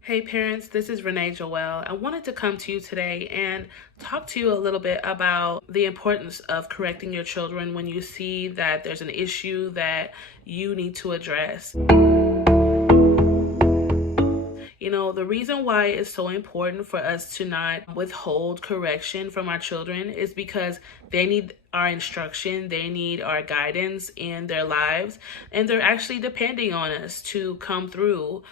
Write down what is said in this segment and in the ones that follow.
Hey parents, this is Renee Joelle. I wanted to come to you today and talk to you a little bit about the importance of correcting your children when you see that there's an issue that you need to address. The reason why it's so important for us to not withhold correction from our children is because they need our instruction, they need our guidance in their lives, and they're actually depending on us to come through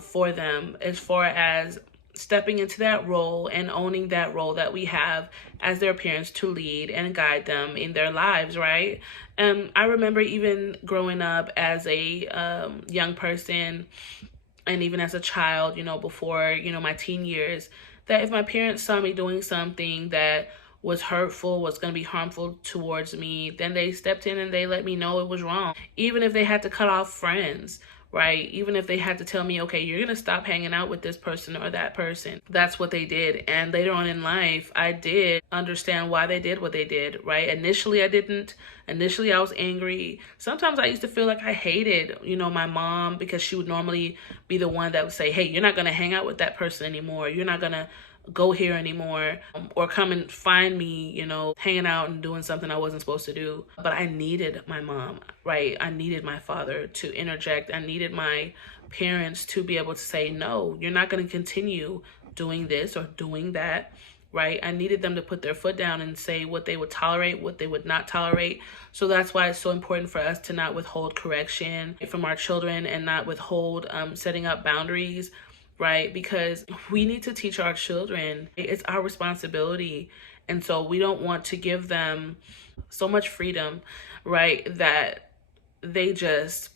for them as far as stepping into that role and owning that role that we have as their parents to lead and guide them in their lives, right? I remember even growing up as a young person and even as a child, before, my teen years, that if my parents saw me doing something that was hurtful, was going to be harmful towards me, then they stepped in and they let me know it was wrong. Even if they had to cut off friends, right? Even if they had to tell me, okay, you're going to stop hanging out with this person or that person. That's what they did. And later on in life, I did understand why they did what they did, right? Initially, I didn't. Initially, I was angry. Sometimes I used to feel like I hated, my mom, because she would normally be the one that would say, hey, you're not going to hang out with that person anymore. You're not going to go here anymore, or come and find me, hanging out and doing something I wasn't supposed to do. But I needed my mom, right? I needed my father to interject. I needed my parents to be able to say, no, you're not going to continue doing this or doing that, right? I needed them to put their foot down and say what they would tolerate, what they would not tolerate. So that's why it's so important for us to not withhold correction from our children and not withhold setting up boundaries, right? Because we need to teach our children. It's our responsibility. And so we don't want to give them so much freedom, right? That they just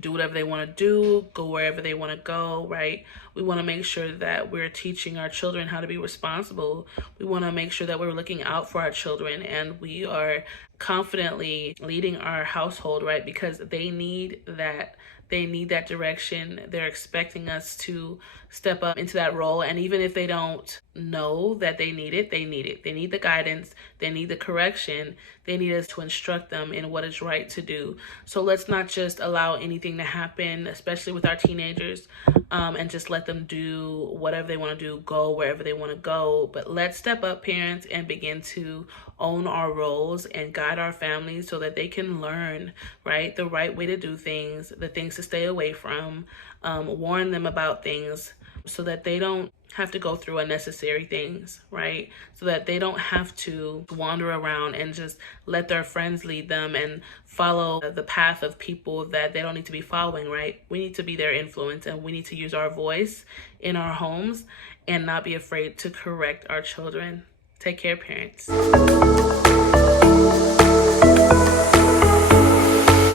do whatever they want to do, go wherever they want to go, right? We want to make sure that we're teaching our children how to be responsible. We want to make sure that we're looking out for our children and we are confidently leading our household, right? Because they need that. They need that direction. They're expecting us to step up into that role. And even if they don't know that they need it, they need it. They need the guidance. They need the correction. They need us to instruct them in what is right to do. So let's not just allow anything to happen, especially with our teenagers, and just let them do whatever they want to do, go wherever they want to go. But let's step up, parents, and begin to own our roles and guide our families so that they can learn, right, the right way to do things, the things to stay away from, warn them about things so that they don't have to go through unnecessary things, right? So that they don't have to wander around and just let their friends lead them and follow the path of people that they don't need to be following, right? We need to be their influence and we need to use our voice in our homes and not be afraid to correct our children. Take care, parents.